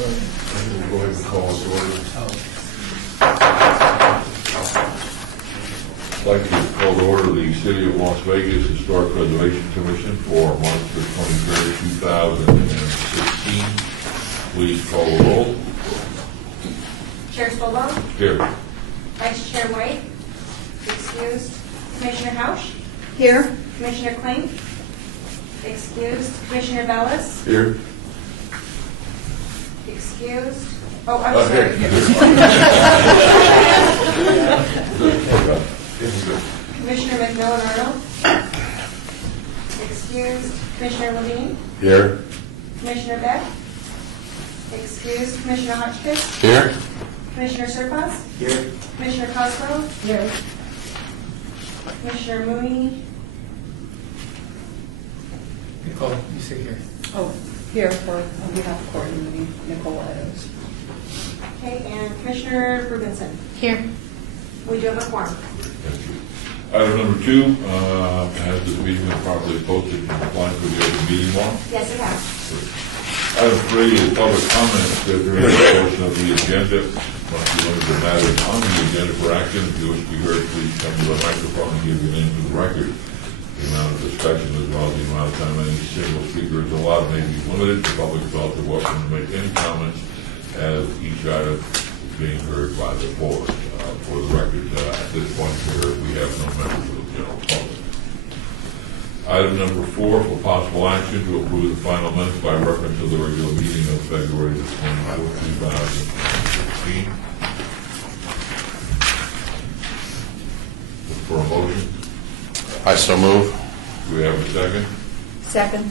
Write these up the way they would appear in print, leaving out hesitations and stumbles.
We'll go ahead and call it order. I'd like to call to order the City of Las Vegas Historic Preservation Commission for March the 23rd, 2016. Please call the roll. Chair Stovall? Here. Vice Chair White? Excused. Commissioner Hausch? Here. Commissioner Kling? Excused. Commissioner Bellis? Here. Excused. Oh, I'm sorry. Commissioner McMillan Arnold? Excused. Commissioner Levine? Here. Commissioner Beck? Excused. Commissioner Hotchkiss? Here. Commissioner Surpas? Here. Commissioner Cosgrove? Here. Commissioner Mooney? Nicole, you say here. Oh, here for, on behalf of Courtney Mooney, Nicole Eddowes. Okay, and Commissioner Rubinson? Here. We do have a quorum. Thank you. Item number 2, has this meeting been properly posted in compliance with the open meeting law? Yes, it has. Item 3 is public comments. During this portion of the agenda must be limited to matters on the agenda for action. If you wish to be heard, please come to the microphone and give your name to the record. The amount of discussion as well as the amount of time any single speaker is allowed may be limited. The public is also welcome to make any comments as each item is being heard by the board. For the record, at this point here, we have no members of the general public. Item number 4, for possible action to approve the final minutes by reference to the regular meeting of February the 24th, 2016. Look for a motion. I so move. Do we have a second? Second.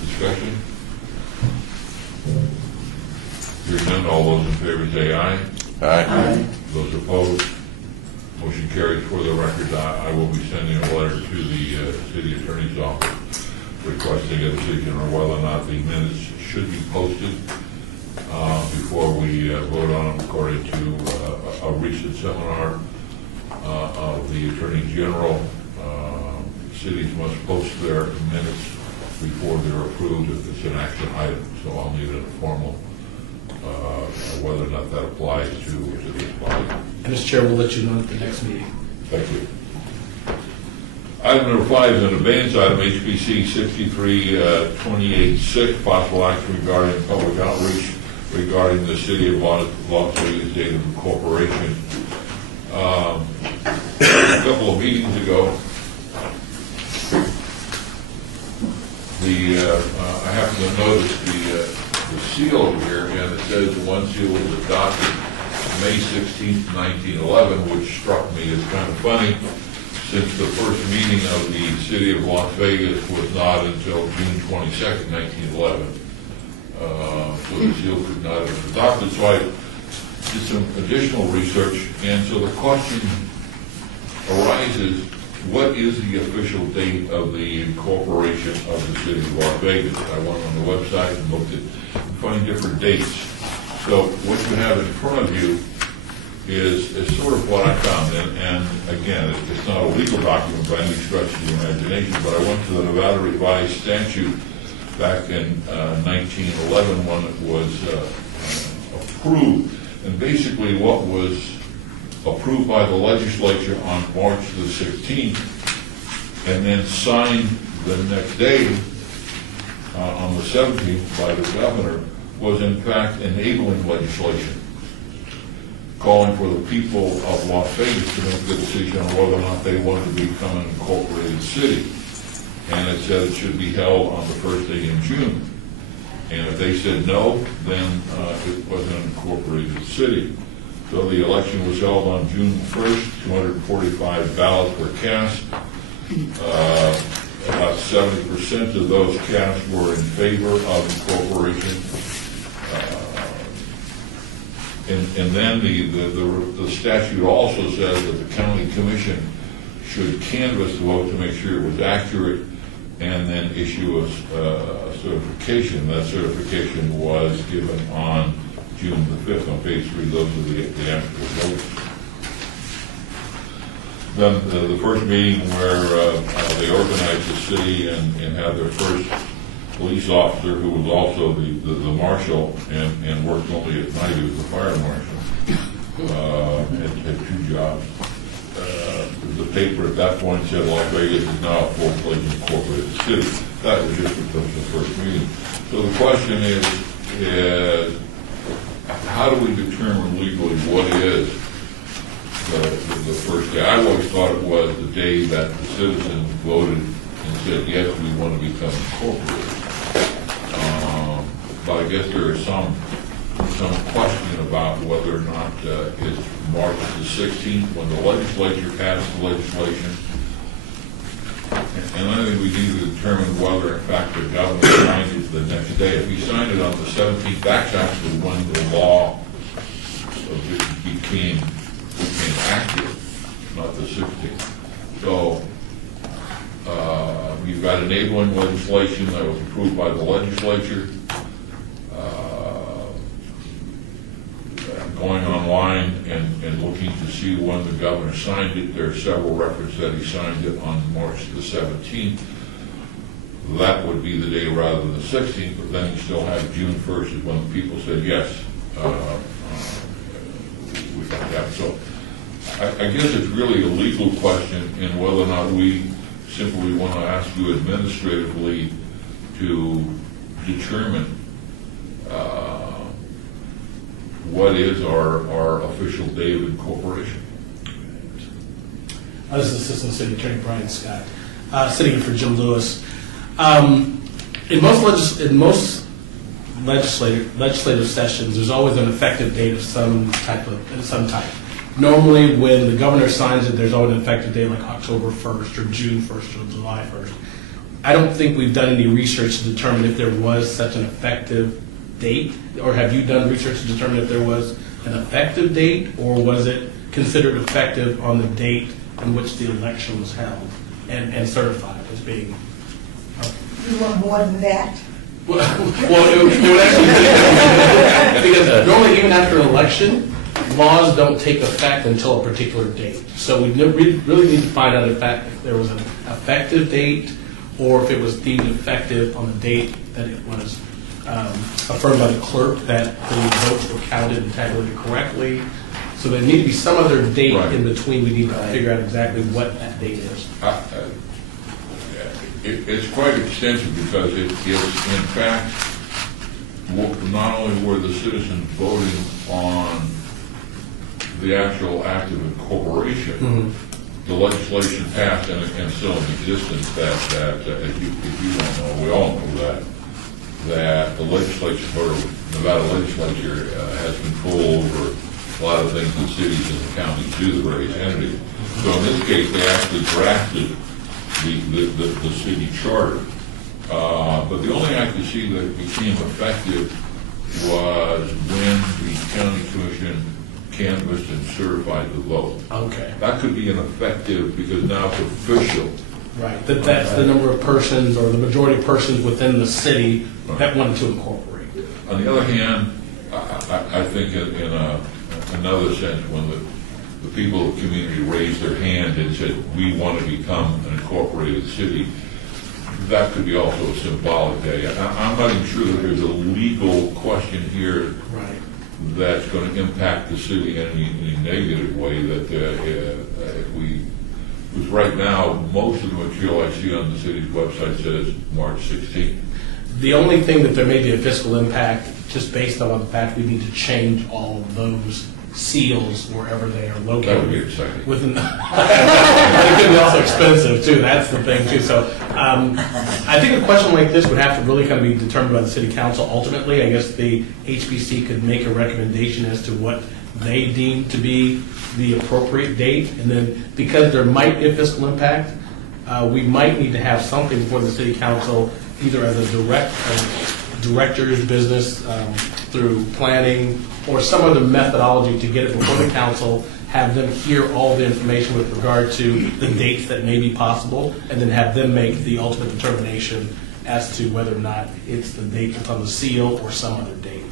Discussion? Hearing none, all those in favor say aye. Aye. Those opposed? Motion carries. For the record, I will be sending a letter to the city attorney's office requesting a decision on whether or not the minutes should be posted before we vote on them, according to a recent seminar of the Attorney General. Cities must post their minutes before they're approved if it's an action item. So I'll need a formal whether or not that applies to this body. Mr. Chair, we'll let you know at the next meeting. Thank you. Item number 5 is an advance item, HPC 63286, possible action regarding public outreach regarding the City of Las Vegas date of incorporation. A couple of meetings ago, I happened to notice the seal over here, and it says one seal was adopted May 16th, 1911, which struck me as kind of funny, since the first meeting of the City of Las Vegas was not until June 22nd, 1911. So the seal could not have been adopted. So I did some additional research, and so the question arises, what is the official date of the incorporation of the City of Las Vegas? I went on the website and looked at, find different dates. So what you have in front of you is sort of what I found. And again, it's not a legal document by any stretch of the imagination, but I went to the Nevada Revised Statute back in 1911 when it was approved. And basically what was approved by the legislature on March the 16th and then signed the next day on the 17th by the governor was in fact enabling legislation, calling for the people of Las Vegas to make the decision on whether or not they wanted to become an incorporated city. And it said it should be held on the first day in June. And if they said no, then it wasn't an incorporated city. So the election was held on June 1st, 245 ballots were cast. About 70% of those cast were in favor of incorporation. And then the statute also says that the county commission should canvass the vote to make sure it was accurate and then issue a certification. That certification was given on June the 5th. On page 3, those are the actual votes. Then the first meeting where they organized the city and had their first police officer who was also the marshal and worked only at night. He was the fire marshal. Had two jobs. The paper at that point said Las Vegas is now a full-fledged incorporated city. That was just because of the first meeting. So the question is how do we determine legally what is the first day? I always thought it was the day that the citizens voted and said, yes, we want to become incorporated. But I guess there is some question about whether or not it's March the 16th when the legislature passed the legislation. And I think we need to determine whether, in fact, the governor signed it the next day. If he signed it on the 17th, that's actually when the law became active, not the 16th. So you've got enabling legislation that was approved by the legislature. Going online and looking to see when the governor signed it, there are several records that he signed it on March the 17th. That would be the day rather than the 16th, but then you still have June 1st is when people said, yes, we got that. So I guess it's really a legal question in whether or not we simply want to ask you administratively to determine what is our official day of incorporation. This is Assistant City Attorney Brian Scott, sitting in for Jim Lewis. In most legislative sessions, there's always an effective date of some type. Normally, when the governor signs it, there's always an effective date like October 1st or June 1st or July 1st. I don't think we've done any research to determine if there was such an effective date, or have you done research to determine if there was an effective date, or was it considered effective on the date in which the election was held and certified as being? You want more than that? Well, it would actually because normally even after an election, laws don't take effect until a particular date. So we really need to find out if there was an effective date, or if it was deemed effective on the date that it was affirmed by the clerk that the votes were counted and tabulated correctly. So there need to be some other date in between. We need to figure out exactly what that date is. It's quite extensive because it's in fact not only were the citizens voting on the actual act of incorporation, the legislation passed and still in existence that if you don't know, we all know that the legislature, or Nevada legislature, has control over a lot of things that cities and counties do, the various entities. So in this case, they actually drafted the city charter. But the only I could see that became effective was when the county commission canvassed and certified the vote. Okay. That could be an effective because now it's official. Right. That's the number of persons or the majority of persons within the city that wanted to incorporate. On the other hand, I think in another sense, when the people of the community raised their hand and said, we want to become an incorporated city, that could be also a symbolic day. I'm not even sure that there's a legal question here that's going to impact the city in any negative way. That if we, because right now, most of the material I see on the city's website says March 16th. The only thing that there may be a fiscal impact, just based on the fact we need to change all of those seals wherever they are located. That would be exciting. It could be also expensive too. That's the thing too. So I think a question like this would have to really kind of be determined by the city council. Ultimately, I guess the HBC could make a recommendation as to what they deem to be the appropriate date, and then because there might be a fiscal impact, we might need to have something before the city council, either as a director's business through planning or some other methodology to get it before the council, have them hear all the information with regard to the dates that may be possible, and then have them make the ultimate determination as to whether or not it's the date that's on the seal or some other date.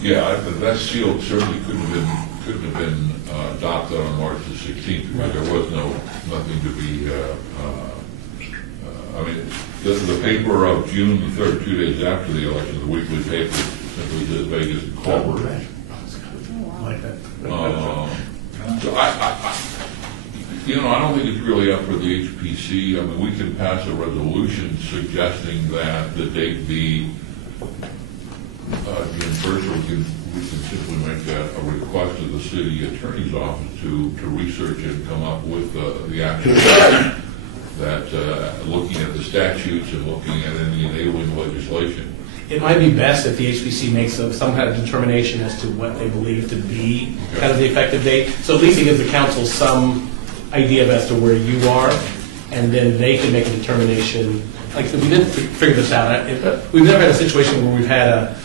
Yeah, that seal certainly couldn't have been adopted on March the 16th because there was nothing to be. I mean, The paper of June the 3rd, 2 days after the election, the weekly paper, simply says Vegas Culver. Like that. So you know, I don't think it's really up for the HPC. I mean, we can pass a resolution suggesting that the date be June 1st, or we can simply make a request to the city attorney's office to research and come up with the actual that looking at the statutes and looking at any enabling legislation. It might be best if the HPC makes some kind of determination as to what they believe to be kind of the effective date. So at least it gives the council some idea of as to where you are, and then they can make a determination. Like, we didn't figure this out. We've never had a situation where we've had a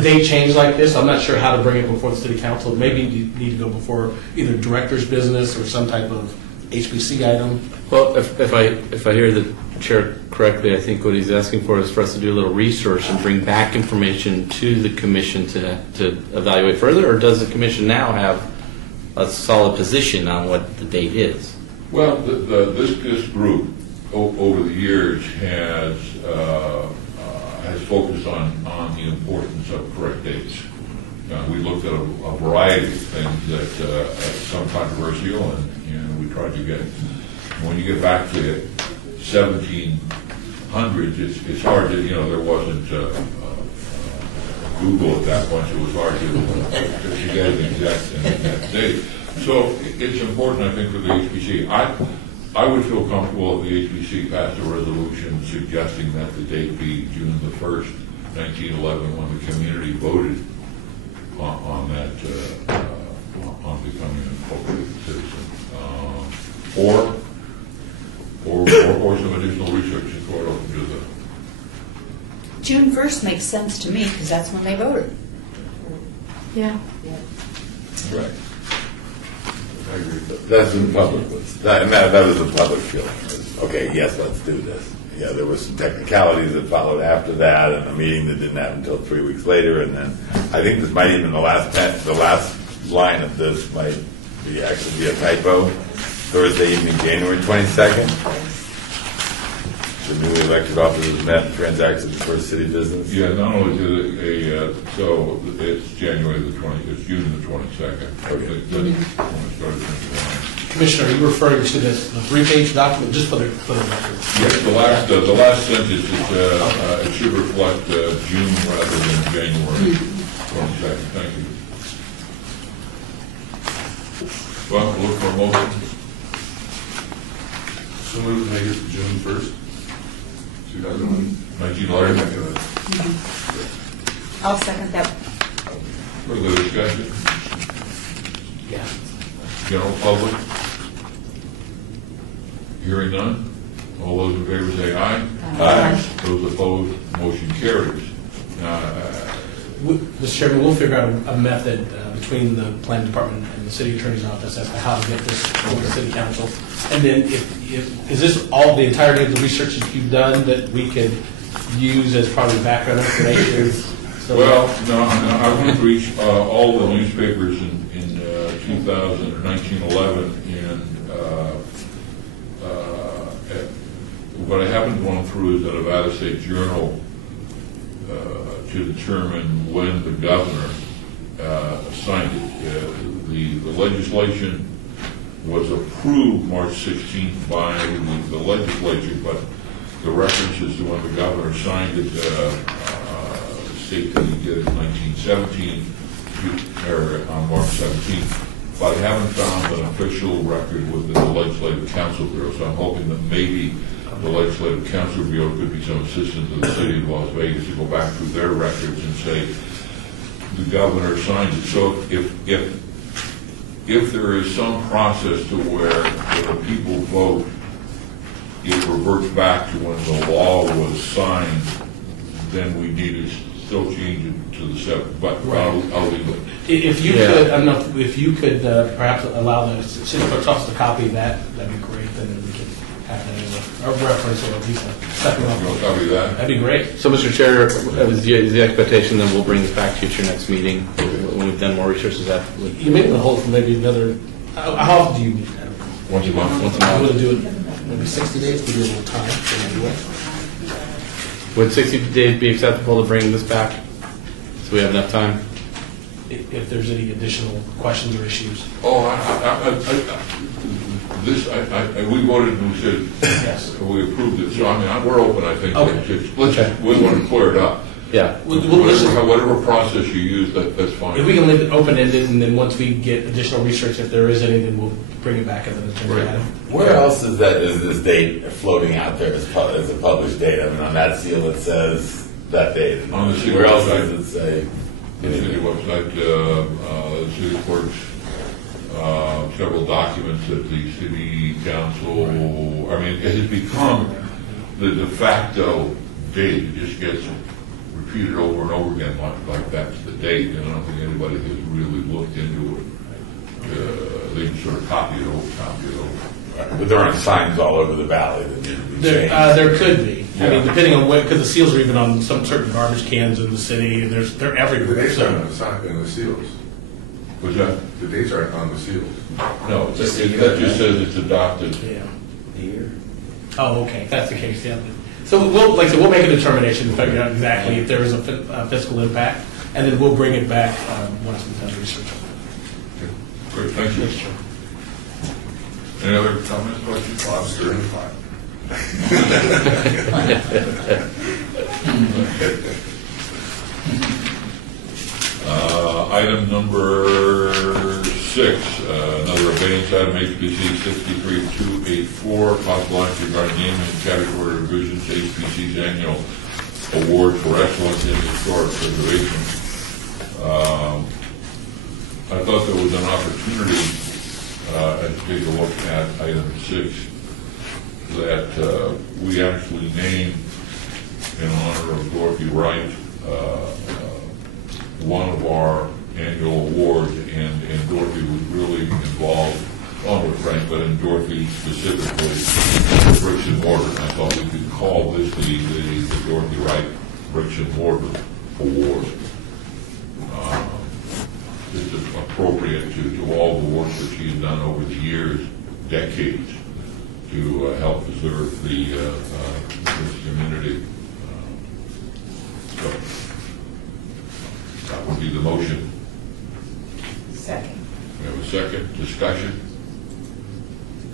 date change like this. I'm not sure how to bring it before the city council. Maybe you need to go before either director's business or some type of HPC item. Well, if I hear the chair correctly, I think what he's asking for is for us to do a little research and bring back information to the commission to evaluate further, or does the commission now have a solid position on what the date is? Well, this group over the years has focused on the importance of correct dates. We looked at a variety of things that some controversial, and we tried to get. When you get back to the 1700s, it's hard to, there wasn't Google at that point, so it was hard to get an exact date. So it's important, I think, for the HPC. I would feel comfortable if the HPC passed a resolution suggesting that the date be June the 1st, 1911, when the community voted on that, on becoming an appropriate citizen, or some additional research is what open to the. June 1st makes sense to me because that's when they voted. Yeah. Right. I agree. That's in public. That was the public feeling. Okay, yes, let's do this. Yeah, there was some technicalities that followed after that, and a meeting that didn't happen until 3 weeks later, and then I think this might even the last line of this might actually be a typo. Thursday evening, January 22nd. The newly elected officers met and transacted the first city business. Yeah, not only did so it's January the 20th, it's June the 22nd. Okay. When it started. Commissioner, are you referring to the 3-page document, just for the record? Yes, the last sentence is, it should reflect June rather than January 22nd. Thank you. Well, look for a motion. So we would make it June 1st, 2011. 1911. I'll second that. Further discussion? Yeah. General public? Hearing none? All those in favor say aye. Aye. Those opposed, motion carries. Mr. Chairman, we'll figure out a method between the planning department and the city attorney's office as to how to get this over to city council. And then is this all the entirety of the research that you've done that we could use as part of the background information? So Well, no, I went through all the newspapers in 2000 or 1911, and what I haven't gone through is the Nevada State Journal to determine when the governor signed it. The legislation was approved March 16th by the legislature, but the references to when the governor signed it state that he did it in 1917 or on March 17th. But I haven't found an official record within the Legislative Council Bureau, so I'm hoping that maybe the Legislative Council Bureau could be some assistance to the city of Las Vegas to go back through their records and say the governor signed it. So if there is some process to where when the people vote, it reverts back to when the law was signed, then we need to still change it to the 7th. But I'll leave it. if you could, I don't know, if you could perhaps allow the city clerk's office a copy of that, that'd be great. Then we can have that as a reference or at least a stepping off. You'll copy that? That'd be great. So, Mr. Chair, is the expectation then we'll bring this back to you at your next meeting when we've done more research? Is that You may want to hold for maybe another. How often do you meet? Once a month. once a month? Want to do it maybe 60 days? Give you a little time to do it. Would 60 days be acceptable to bring this back? So we have enough time? If there's any additional questions or issues. Oh, we voted and we said, Yes. we approved it, so I mean, we're open, I think. Okay. We want to clear it up. Yeah. Whatever process you use, that's fine. If we can leave it open-ended, and then once we get additional research, if there is any, then we'll bring it back as an agenda Right. item. Where else is this date floating out there as a published date? I mean, on that seal it says that date. On the city Where else website. does it say? The city website, the city clerk's, several documents that the city council, I mean, it has become the de facto date. It just gets repeated over and over again like that's the date, and I don't think anybody has really looked into it. They just sort of copy it over. But there aren't signs all over the valley that need to be changed. There could be. I mean, Yeah. depending on what, because the seals are even on some certain garbage cans in the city, and they're The everywhere. dates So- aren't on the sign, in the seals. Was that? The dates aren't on the seals. No, that just says it's adopted. Yeah. Oh, okay, if that's the case, yeah. So we'll, like I said, we'll make a determination to figure out exactly if there is a fiscal impact, and then we'll bring it back once we've done research. Great, thank you. Any other comments, questions? Lobster in the pot. Item number 6, another abeyance item, HPC 63284, possible action regarding naming and category revisions to HPC's annual award for excellence in historic preservation. I thought there was an opportunity, as we take a look at item 6, that we actually name in honor of Dorothy Wright one of our annual awards, and Dorothy was really involved, along with Frank, but in Dorothy specifically, bricks and mortar. And I thought we could call this the Dorothy Wright Bricks and Mortar Award. It's appropriate to all the work that she's done over the years, decades, to help preserve this community. So that would be the motion. Second. We have a second discussion.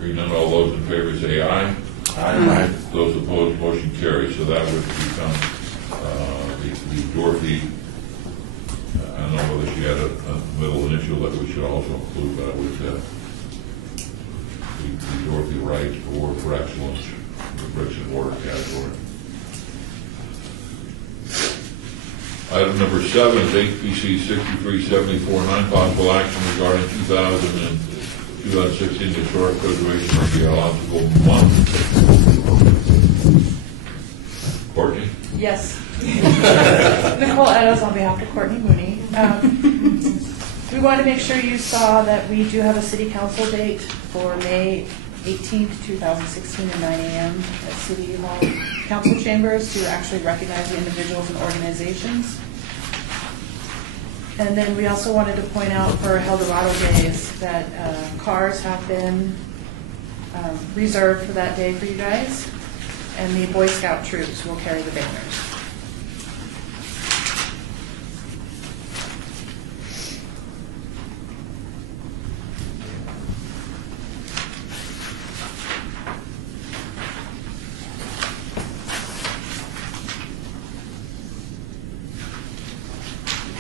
Hearing none, all those in favor say aye. Aye. Those opposed, motion carries. So that would become the Dorothy. I don't know whether she had a middle initial that we should also include, but I would the Dorothy Wright Award for Excellence in the bricks and mortar category. Item number 7 is HPC 6374, possible action regarding 2016 Historic Preservation Archaeological Month. Courtney? Yes. Nicole Eddowes on behalf of Courtney Mooney. We want to make sure you saw that we do have a city council date for May 18th, 2016 at 9 a.m. at City Hall Council Chambers to actually recognize the individuals and organizations. And then we also wanted to point out for Eldorado Days that cars have been reserved for that day for you guys, and the Boy Scout troops will carry the banners.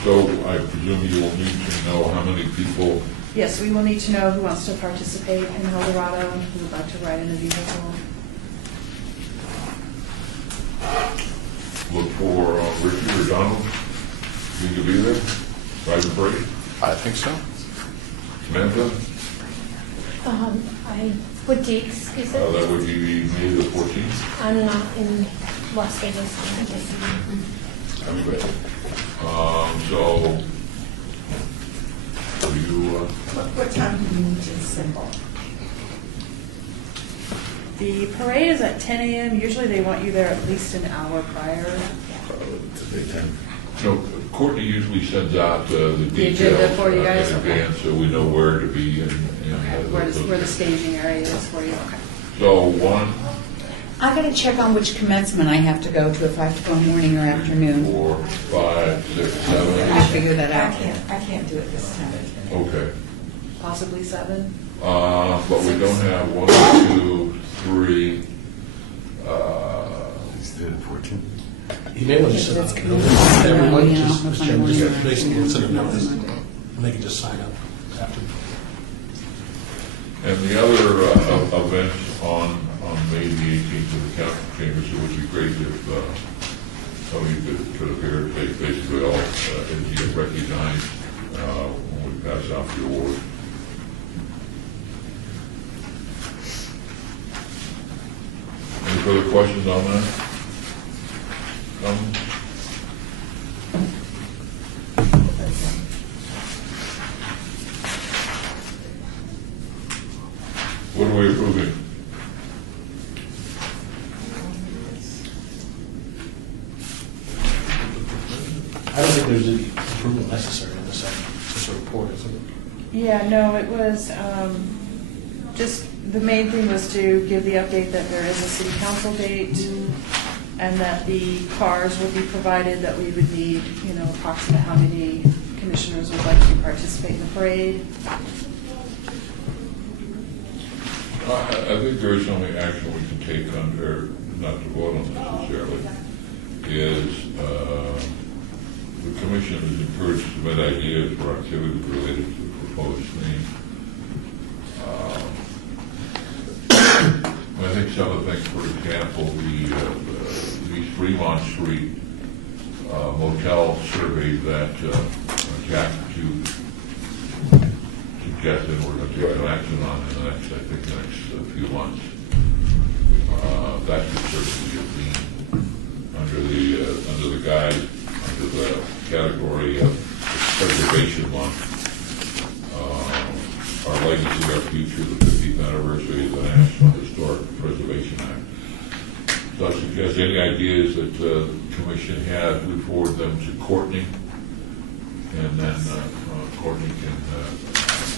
So I presume you will need to know how many people. Yes, we will need to know who wants to participate in Eldorado, who would like to ride in a vehicle. Look for Richard or Donald. You could be there. Ride the parade. I think so. Samantha? What dates is it? That would be May the 14th. I'm not in Las Vegas. That's great. So, do you, What time do you need to assemble? The parade is at 10 a.m. Usually they want you there at least an hour prior. no, Courtney usually sends out the details agenda for you guys? in advance, so we know where to be and Where the staging area is for you. Okay. So 1, I gotta check on which commencement I have to go to, if I have to go morning or afternoon. 4, 5, 6, I 7. figure that out. I can't do it this time. Okay. Possibly 7? But we don't have 1, 2, 3. You may want to send out a notice to everyone, just, Mr. Chairman, just basically send a notice, and they can just sign up after. And the other event on May the 18th in the council chambers, it would be great if some of you could appear. Basically, all as you get recognized when we pass out the award. Any further questions on that? What are we approving? I don't think there's any approval necessary in this, just a report, isn't it? Yeah, no, it was, just, the main thing was to give the update that there is a city council date, and that the cars will be provided, that we would need, approximately how many commissioners would like to participate in the parade. I think there is only action we can take under, not to vote on necessarily, is the commission is encouraged to submit ideas for activities related to the proposed theme. I think some of the things, for example, the Fremont Street motel survey that Jack suggested we're going to take some action on in the next few months. That could certainly be a theme under the guide, under the category of preservation month. Our legacy, our future, the 50th anniversary of the National Historic Preservation Act. So I suggest any ideas that the commission has, we forward them to Courtney, and then Courtney can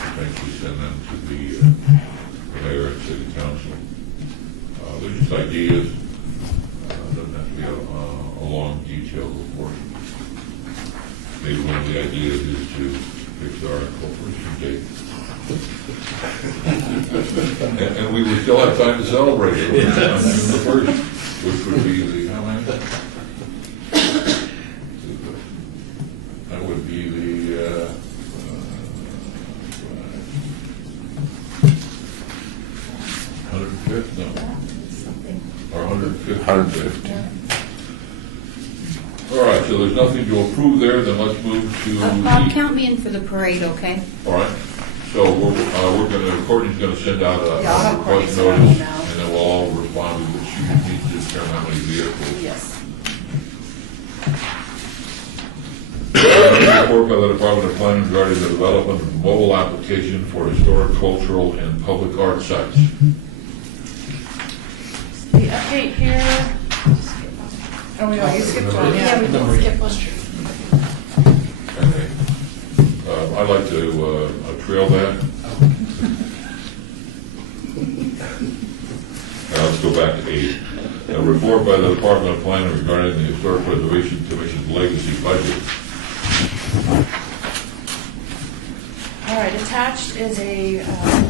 potentially send them to the mayor and city council. They're just ideas. Doesn't have to be a long, detailed report. Maybe one of the ideas is to fix our incorporation date. and we would still have time to celebrate it on June the 1st, which would be the, how many? That would be the 105th, no. Or 150th. 150. All right, so there's nothing to approve there, then let's move to Bob, count me in for the parade, okay? All right, so we're gonna, Courtney's gonna send out a Yeah, I'll have Courtney request send out notice, an email. and then we'll all respond to it. She needs to determine how many vehicles. Yes. Report by the Department of Planning regarding the development of mobile application for historic, cultural, and public art sites. The update here, oh, you skipped one, yeah. we did skip one. Okay. I'd like to trail that. Let's go back to 8. A report by the Department of Planning regarding the Historic Preservation Commission's legacy budget. All right, attached is a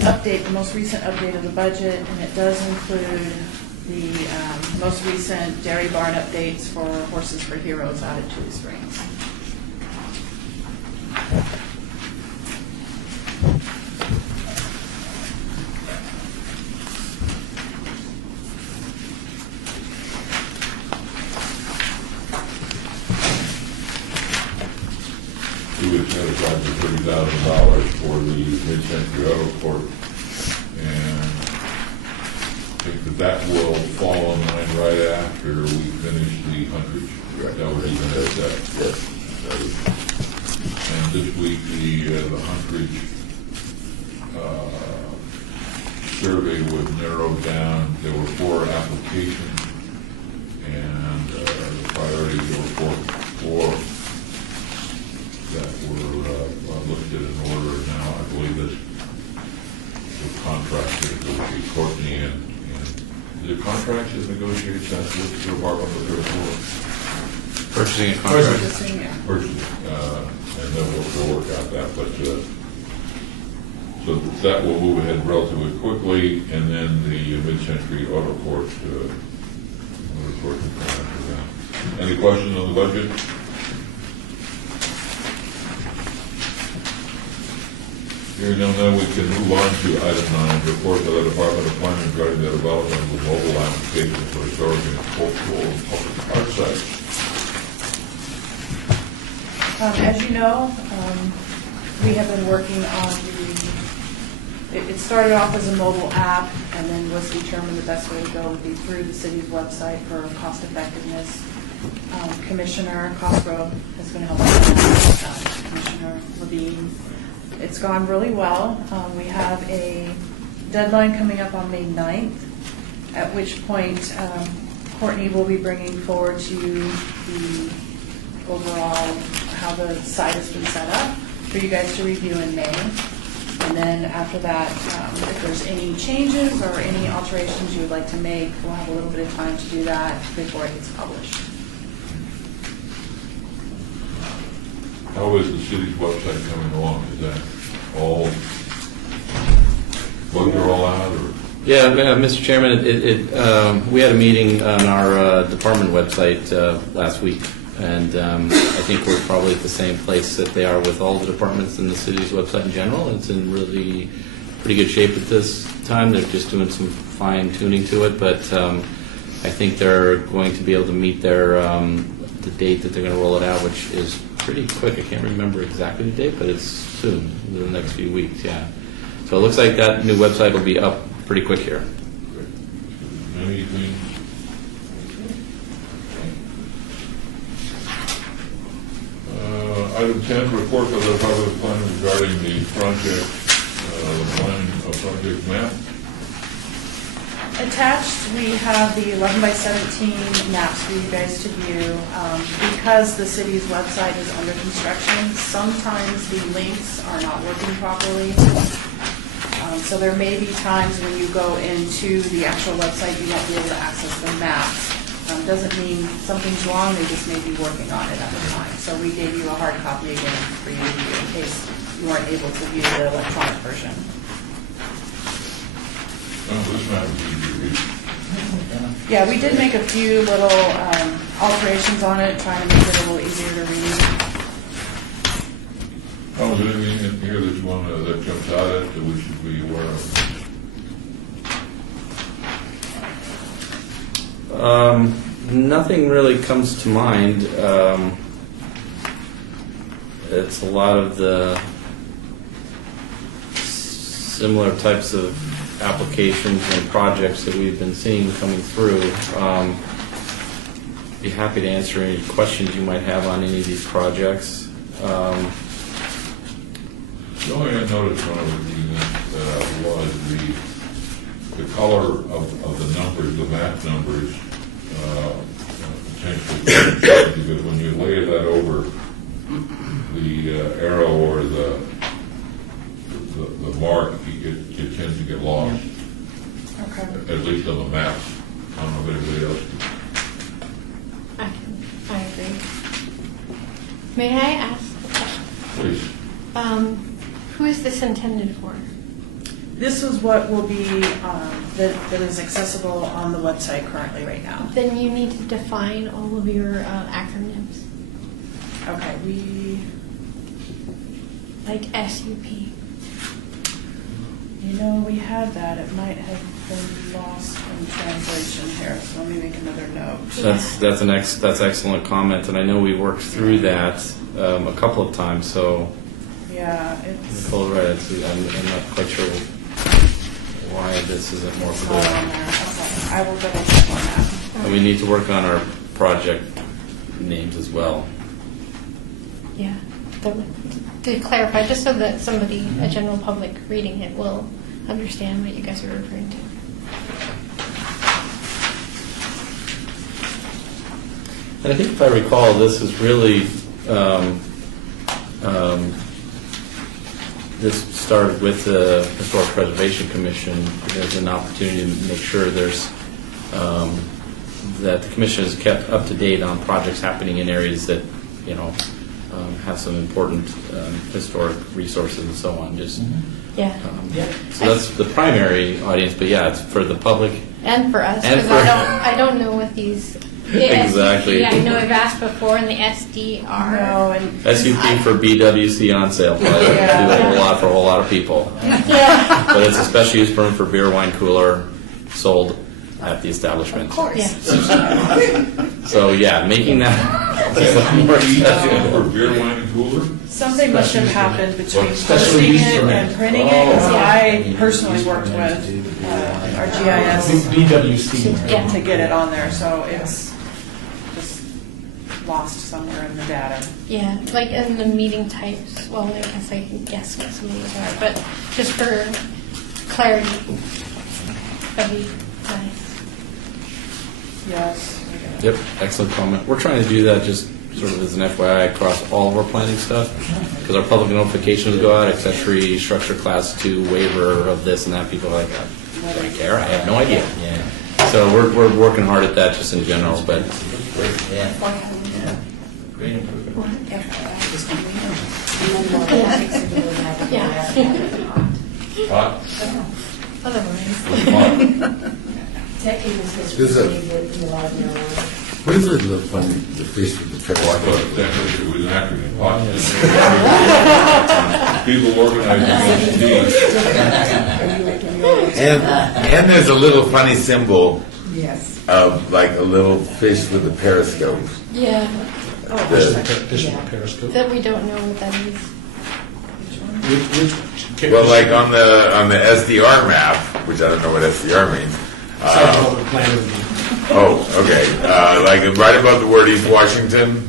update, the most recent update of the budget, and it does include the most recent dairy barn updates for Horses for Heroes out at Chewy Springs. We would set aside the $30,000 for the mid-century auto court, and I think that will fall in line right after we finish the 100. That would even at that. Yes. And this week, the 100 survey was narrowed down. There were 4 applications, and the priorities were 4 that were listed in order. Now, I believe this the contractor will be Courtney and the contractor contracts as negotiated since with the Department of the Third Purchasing and contract. Purchasing, yeah. Purchasing, and then we'll work out that, but, so that will move ahead relatively quickly, and then the Mid-Century Auto Court, any questions on the budget? Hearing none, we can move on to item 9, report by the Department of Planning regarding the development of mobile applications for historic and cultural and public art sites. As you know, we have been working on it started off as a mobile app and then was determined the best way to go would be through the city's website for cost effectiveness. Commissioner Cosgrove has been helping us, Commissioner Levine. It's gone really well. We have a deadline coming up on May 9th, at which point Courtney will be bringing forward to you the overall how the site has been set up for you guys to review in May. And then after that, if there's any changes or any alterations you would like to make, we'll have a little bit of time to do that before it gets published. How is the city's website coming along? Is that all, bugs are all out, or? Yeah, Mr. Chairman, we had a meeting on our department website last week, and I think we're probably at the same place that they are with all the departments in the city's website in general. It's in really pretty good shape at this time. They're just doing some fine tuning to it, but I think they're going to be able to meet their the date that they're going to roll it out, which is pretty quick. I can't remember exactly the date, but it's soon, in the next few weeks, yeah. So it looks like that new website will be up pretty quick here. Anything? Item 10, report by the Department of Planning regarding the project, the planning of project map. Attached, we have the 11 by 17 maps for you guys to view. Because the city's website is under construction, sometimes the links are not working properly. So there may be times when you go into the actual website, you won't be able to access the maps. Doesn't mean something's wrong, they just may be working on it at the time. So we gave you a hard copy again for you to view in case you weren't able to view the electronic version. This map is easy to read. Yeah, we did make a few little alterations on it, trying to make it a little easier to read. Oh, is there anything in here that you want to, that jumps out at that we should be aware of? Nothing really comes to mind. It's a lot of the similar types of applications and projects that we've been seeing coming through. Be happy to answer any questions you might have on any of these projects. The only thing I noticed when I was reading that was the color of the numbers, the map numbers, potentially change, because when you lay that over the arrow or the mark, it tends to get lost. Okay. At least on the maps. I don't know if anybody else I agree. May I ask a question? Please. Who is this intended for? This is what will be, that is accessible on the website currently right now. Then you need to define all of your acronyms, Okay, like SUP. you know, we had that. It might have been lost in translation here, so let me make another note. That's excellent comment, and I know we worked through that a couple of times. So Yeah, it's Nicole, right? I'm not quite sure why this isn't more all clear. on there. Okay, I will double check on that. And we need to work on our project names as well. Yeah. To clarify, just so that somebody, a general public reading it, will understand what you guys are referring to. And I think if I recall, this is really, this started with the Historic Preservation Commission as an opportunity to make sure there's that the commission is kept up to date on projects happening in areas that, have some important historic resources and so on. Just Yeah. so that's the primary audience, but yeah, it's for the public. And for us, And because for- I don't know what these. Exactly. Yeah, I know I've asked before, and the SDR. No, and SUP for BWC on sale, probably do a whole lot for a whole lot of people. Yeah. But it's a special use permit for beer, wine cooler sold at the establishment. Of course. Yeah. So yeah, making that more accessible. For beer, wine, and cooler? something must have happened between Special posting use it permit. and printing it, because I personally worked with our GIS BWC. to get it on there, so it's just lost somewhere in the data. Yeah, like in the meeting types, well, I guess I can guess what some of these are, but just for clarity, that'd be nice. Yes. Yep, excellent comment. We're trying to do that just sort of as an FYI across all of our planning stuff, because our public notifications go out, accessory structure class 2 waiver of this and that. People are like, do I care? I have no idea. So we're working hard at that just in general, but Yeah. Hot? Otherwise. There's what is it, the funny, the fish with the Well, I turtle? thought exactly it was an acronym. Hot. People organizing these. And there's a little funny symbol Yes. of like a little fish with a periscope. Yeah, The- Fish with a periscope. that we don't know what that is. Which well, like on the SDR map, which I don't know what SDR means. Public plan review. Oh, okay. Like right above the word East Washington,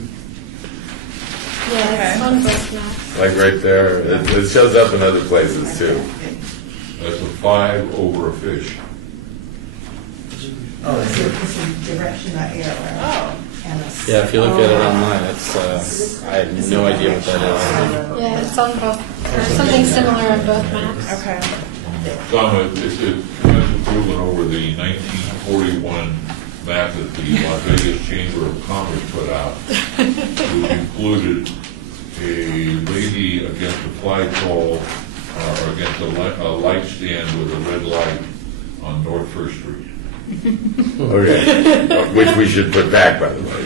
Yeah, it's on both maps. like right there. It shows up in other places too. That's a 5 over a fish. Oh, it's a direction, not arrow. Oh. And a yeah, if you look at it online, it's I have no idea what that is. Yeah, it's on both, or something similar on both maps. Okay. Tom, it's improvement over the 1941 map that the Las Vegas Chamber of Commerce put out, which included a lady against a flagpole or against a light stand with a red light on North First Street. Okay. Which we should put back, by the way.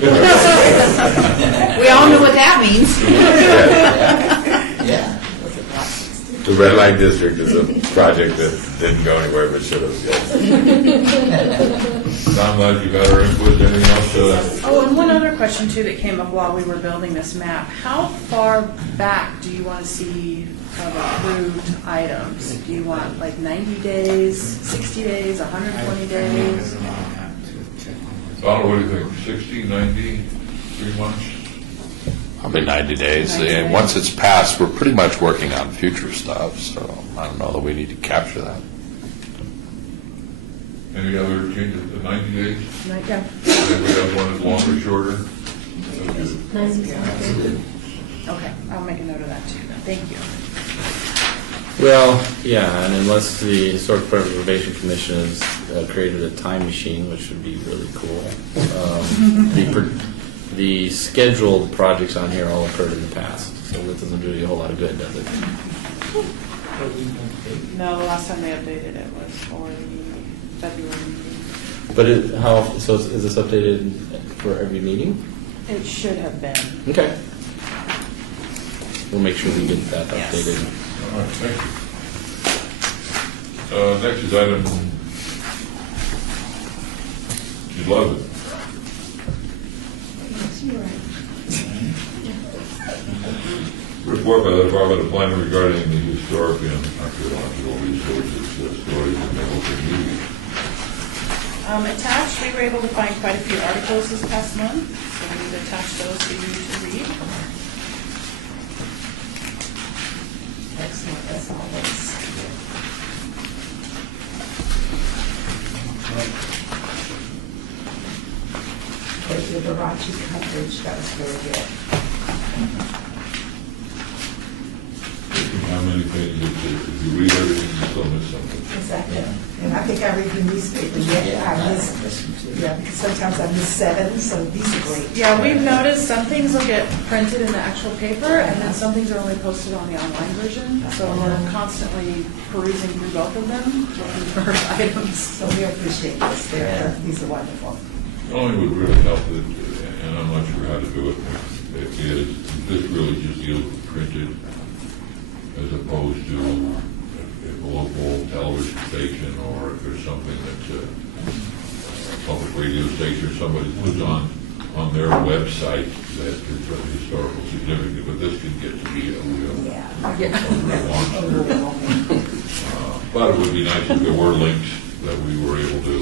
We all know what that means. Yeah. The red light district is a project that didn't go anywhere but should have. Yes. I'm glad you got our input. Anything else? Oh, and one other question too that came up while we were building this map. How far back do you want to see of approved items? Do you want like 90 days, 60 days, 120 days? Donald, what do you think? 60, 90, 3 months? Probably 90 days. And once it's passed, we're pretty much working on future stuff, so I don't know that we need to capture that. Any other changes to 90 days? Yeah. Anybody have one that's longer, shorter? Okay, I'll make a note of that too then. Thank you. Well, yeah, and unless the Historic Preservation Commission has created a time machine, which would be really cool. The scheduled projects on here all occurred in the past, so that doesn't do you a whole lot of good, does it? No, the last time they updated it was for the February meeting. But so is this updated for every meeting? It should have been. Okay. We'll make sure we get that Yes. updated. All right, thank you. Next is item 11. Report by the Department of Planning regarding the historic and archaeological resources stories in the open meeting. Attached, we were able to find quite a few articles this past month, so we've attached those for you to read. Excellent, that's always. The Barachi coverage, that was very good. How many many things that if you read everything, you still miss something. Exactly. And I think I read the newspaper, I miss, yeah, because sometimes I miss 7, so these are great. Yeah, we've noticed some things will get printed in the actual paper, and then some things are only posted on the online version. So we're constantly perusing through both of them, looking for items. So we appreciate this. These are wonderful. The only would really help, and I'm not sure how to do it, is this really just deals with printed as opposed to a local television station, or if there's something that's a public radio station or somebody puts on their website that is of historical significance, but this can get to be a real monster. But it would be nice if there were links that we were able to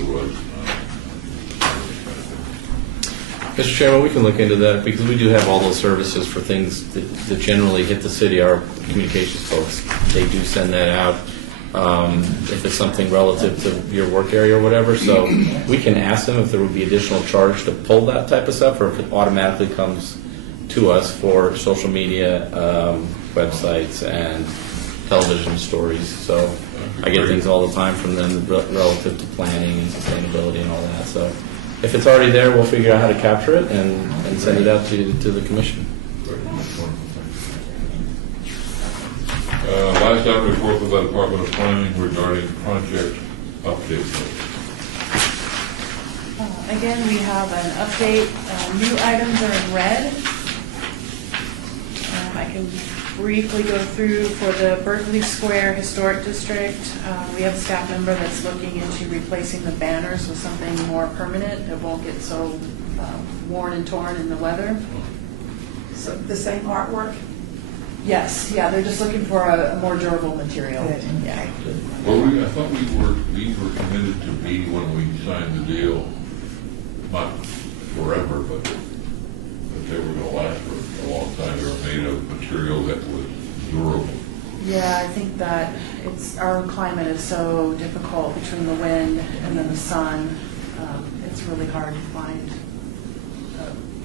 Mr. Chairman, we can look into that because we do have all those services for things that generally hit the city. Our communications folks, they do send that out if it's something relative to your work area or whatever. So we can ask them if there would be additional charge to pull that type of stuff, or if it automatically comes to us for social media, websites, and television stories. So I get things all the time from them relative to planning and sustainability and all that. So if it's already there, we'll figure out how to capture it and send it out to the commission. Last item, report from the Department of Planning regarding project updates. Again, we have an update. New items are in red. I can briefly go through for the Berkeley Square Historic District. We have a staff member that's looking into replacing the banners with something more permanent that won't get so worn and torn in the weather. So the same artwork? Yes, yeah, they're just looking for a more durable material. Good. Yeah. Well, I thought we were committed to be, when we signed the deal, not forever, but they were going to last for a long time. They were made of material that was durable. Yeah, I think that our climate is so difficult between the wind and then the sun. It's really hard to find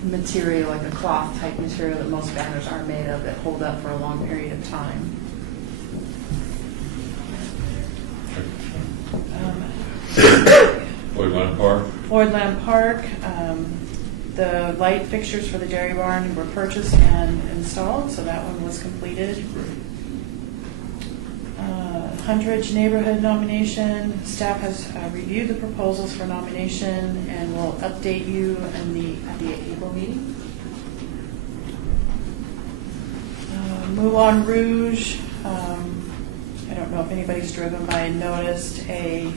material, like a cloth type material that most banners are made of, that hold up for a long period of time. Floyd Lamb Park? Floyd Lamb Park, the light fixtures for the dairy barn were purchased and installed, so that one was completed. Huntridge neighborhood nomination, staff has reviewed the proposals for nomination and will update you at the April meeting. Moulin Rouge, I don't know if anybody's driven by and noticed a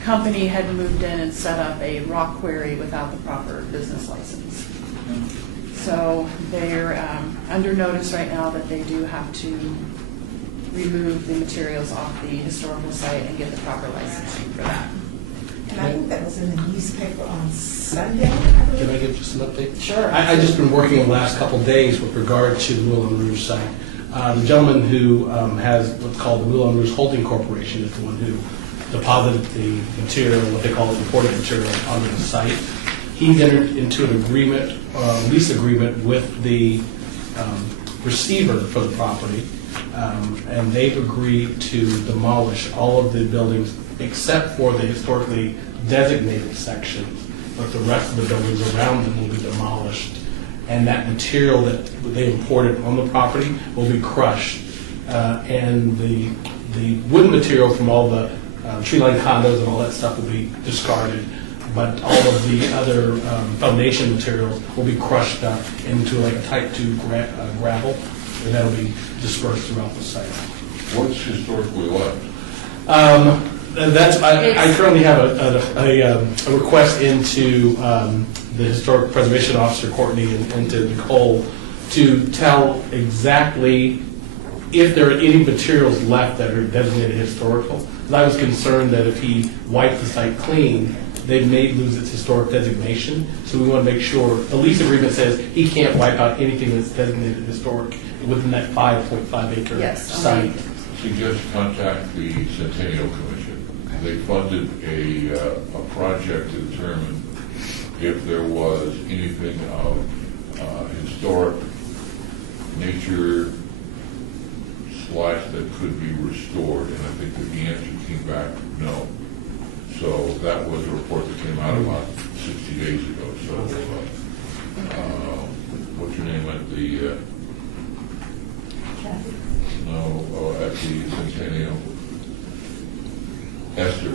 company had moved in and set up a rock quarry without the proper business license. So they're under notice right now that they do have to remove the materials off the historical site and get the proper licensing for that. And I think that was in the newspaper on Sunday. Can I give just an update? Sure. I've just been working the last couple of days with regard to the Moulin Rouge site. The gentleman who has what's called the Moulin Rouge Holding Corporation is the one who deposited the material, what they call imported material, onto the site. He entered into an agreement, lease agreement with the receiver for the property, and they've agreed to demolish all of the buildings except for the historically designated sections, but the rest of the buildings around them will be demolished. And that material that they imported on the property will be crushed, and the wood material from all the tree-lined condos and all that stuff will be discarded, but all of the other foundation materials will be crushed up into like a type 2 gravel, and that'll be dispersed throughout the site. What's historically left? I currently have a request into the Historic Preservation Officer, Courtney, and to Nicole to tell exactly if there are any materials left that are designated historical. I was concerned that if he wiped the site clean, they may lose its historic designation. So we want to make sure, the lease agreement says he can't wipe out anything that's designated historic within that 5.5 acre site. Suggest contact the Centennial Commission. They funded a project to determine if there was anything of historic nature / that could be restored, and I think that the answer came back, no. So that was a report that came out about 60 days ago, so, what's your name at the, at the Centennial? Esther.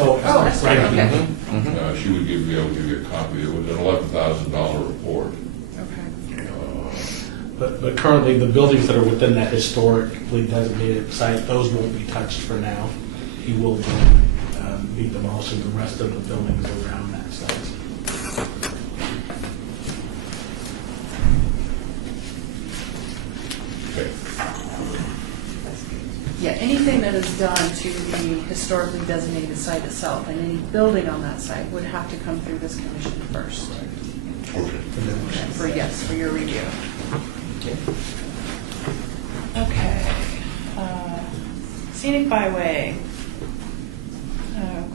Oh, Esther, right. okay. Mhm. She would be able to give you a copy. It was an $11,000 report. Okay. But currently, the buildings that are within that historically designated site, those won't be touched for now. He will be demolishing the rest of the buildings around that site. Okay. Yeah, anything that is done to the historically designated site itself and any building on that site would have to come through this commission first. Okay. For your review. Okay. Scenic Byway.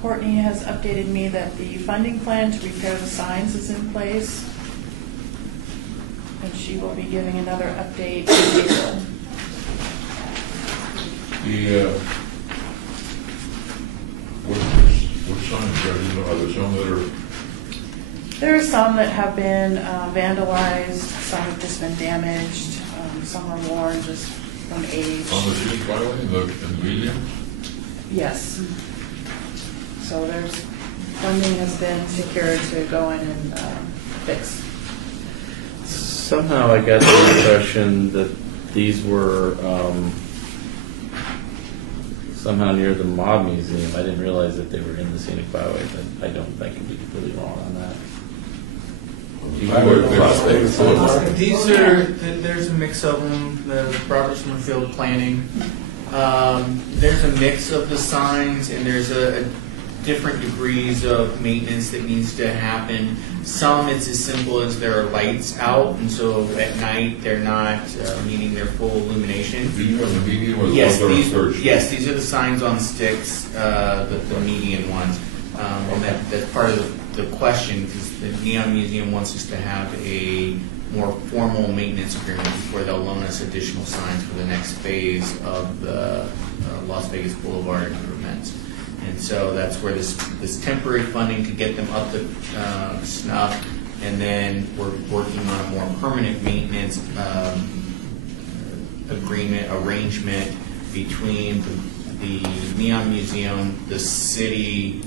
Courtney has updated me that the funding plan to repair the signs is in place. And she will be giving another update in April. What signs are there some that are? There are some that have been vandalized, some have just been damaged, some are worn just from age. On the scenic byway in the median? Yes. So there's, funding has been secured to go in and fix. Somehow I got the impression that these were somehow near the Mob Museum. I didn't realize that they were in the Scenic Byway, but I don't think I could be completely wrong on that. These are, there's a mix of them, the Robertson Field planning. There's a mix of the signs, and there's a different degrees of maintenance that needs to happen. Some, it's as simple as there are lights out, and so at night they're not meeting their full illumination. These are the median or the Yes, ones that are third? yes, these are the signs on sticks, the median ones. And that's part of the question, because the Neon Museum wants us to have a more formal maintenance agreement before they'll loan us additional signs for the next phase of the Las Vegas Boulevard improvements. And so that's where this temporary funding could get them up to snuff, and then we're working on a more permanent maintenance arrangement between the Neon Museum, the city,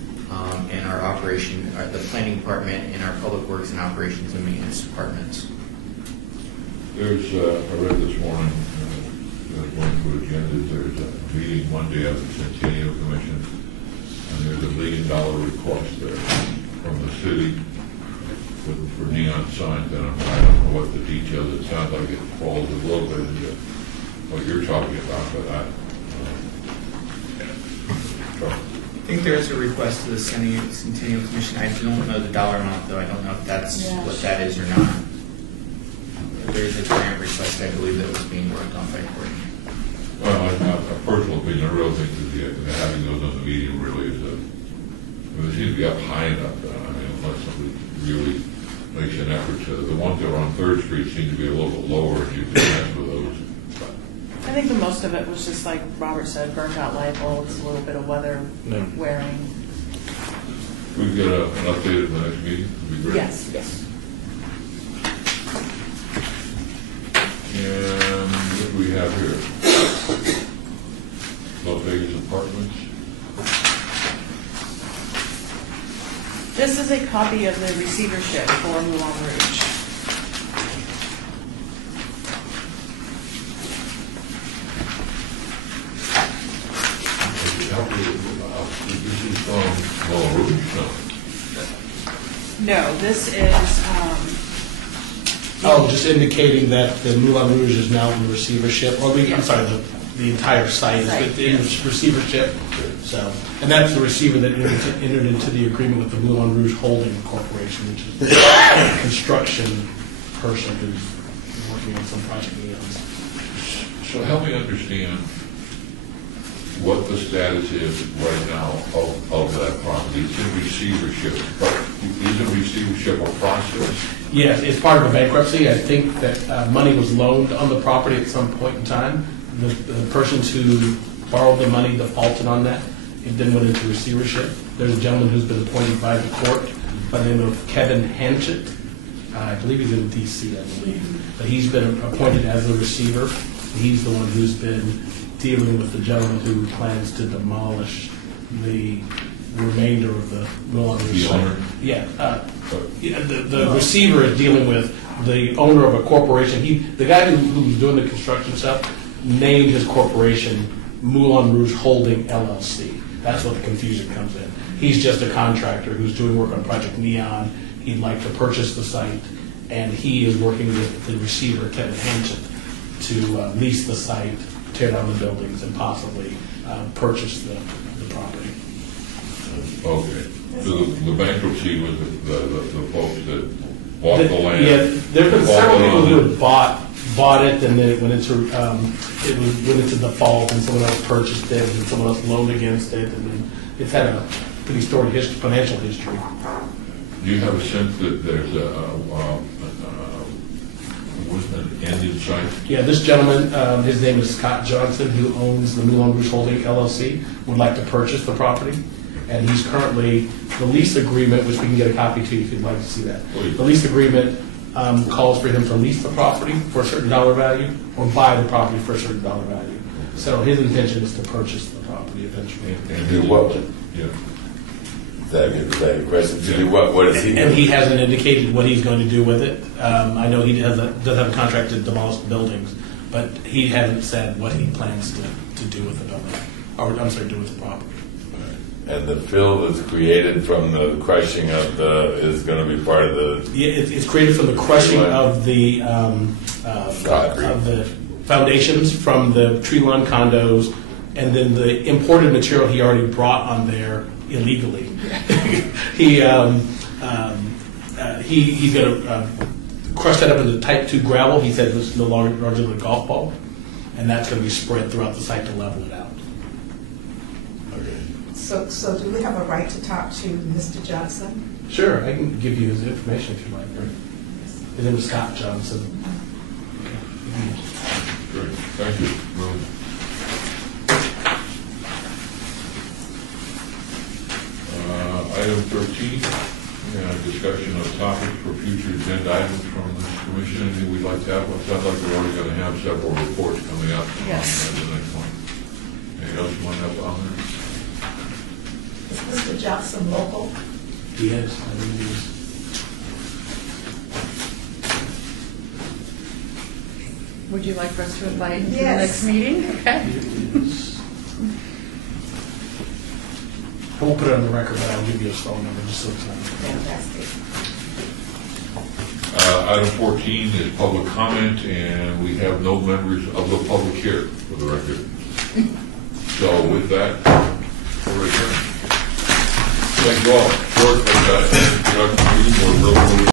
and our operation, the planning department, and our public works and operations and maintenance departments. There's, I read this morning, going through agendas, there's a meeting Monday of the Centennial Commission, and there's $1 million request there from the city for neon signs, and I don't know what the details, it sounds like it falls a little bit into what you're talking about, but I think there is a request to the Centennial Commission. I don't know the dollar amount, though. I don't know if that's what that is or not. There is a grant request, I believe, that was being worked on by Courtney. Well, a personal opinion, I really think that having those on the median really is they seem to be up high enough. Unless somebody really makes an effort to. The ones that are on 3rd Street seem to be a little bit lower, and you can mess with those. I think the most of it was just like Robert said, burnt out light bulbs, a little bit of weather wearing. We get an update at the next meeting? Would be great. Yes. Yes. And what do we have here? Las Vegas Apartments. This is a copy of the receivership for Moulin Rouge. This is from Moulin Rouge, no? No, this is. Just indicating that the Moulin Rouge is now in receivership, or I'm sorry, the entire site is in receivership. So, and that's the receiver that entered into the agreement with the Moulin Rouge Holding Corporation, which is the construction person who's working on some project neons. So help me understand what the status is right now of that property. It's in receivership, but is receivership a process? Yes, it's part of a bankruptcy. I think that money was loaned on the property at some point in time. the persons who borrowed the money defaulted on that. It then went into receivership. There's a gentleman who's been appointed by the court by the name of Kevin Hanchett. I believe he's in D.C., I believe. But he's been appointed as the receiver. He's the one who's been dealing with the gentleman who plans to demolish the remainder of the Moulin Rouge The site. owner? Yeah. The receiver is dealing with the owner of a corporation. The guy who's doing the construction stuff named his corporation Moulin Rouge Holding LLC. That's what the confusion comes in. He's just a contractor who's doing work on Project Neon. He'd like to purchase the site, and he is working with the receiver, Kevin Hanchett, to lease the site, tear down the buildings, and possibly purchase the property. Okay. So the bankruptcy was the folks that bought the land? Yeah, there have been Bought several the people land. who had bought it, and then it went into default, and someone else purchased it, and someone else loaned against it, and then it's had a pretty storied financial history. Do you have a sense that there's an end in sight? Yeah, this gentleman, his name is Scott Johnson, who owns the Moulin Rouge Holding LLC, would like to purchase the property. And he's currently, the lease agreement, which we can get a copy to you if you'd like to see that. Please. The lease agreement calls for him to lease the property for a certain dollar value or buy the property for a certain dollar value. So his intention is to purchase the property eventually. And Do what? Yeah. Is that a question? To do what? What is he And doing? he hasn't indicated what he's going to do with it. I know he does have a contract to demolish the buildings, but he hasn't said what he plans to do with the building, or I'm sorry, do with the property. And the fill that's created from the crushing of is going to be part of the. Yeah, it's created from the crushing of the Concrete. of the foundations from the tree lawn condos, and then the imported material he already brought on there illegally. He's going to crush that up into type 2 gravel. He said it's no longer larger than a golf ball, and that's going to be spread throughout the site to level it out. So do we have a right to talk to Mr. Johnson? Sure, I can give you his information if you like. Right? His name is Scott Johnson. Great. Thank you. Item 13, discussion of topics for future agenda items from this commission. Anything we'd like to have? Well, it sounds like we're already going to have several reports coming up Yes. on the next one. Anything else you want to have on there? Is Mr. Johnson local? He is. I mean, he is. Would you like for us to invite him to the Yes. next meeting? Okay. I won't put it on the record, but I'll give you his phone number just so it's not. Fantastic. Item 14 is public comment, and we have no members of the public here, for the record. So with that, we're adjourned. Thank you all. Short, but introduction meeting, we're real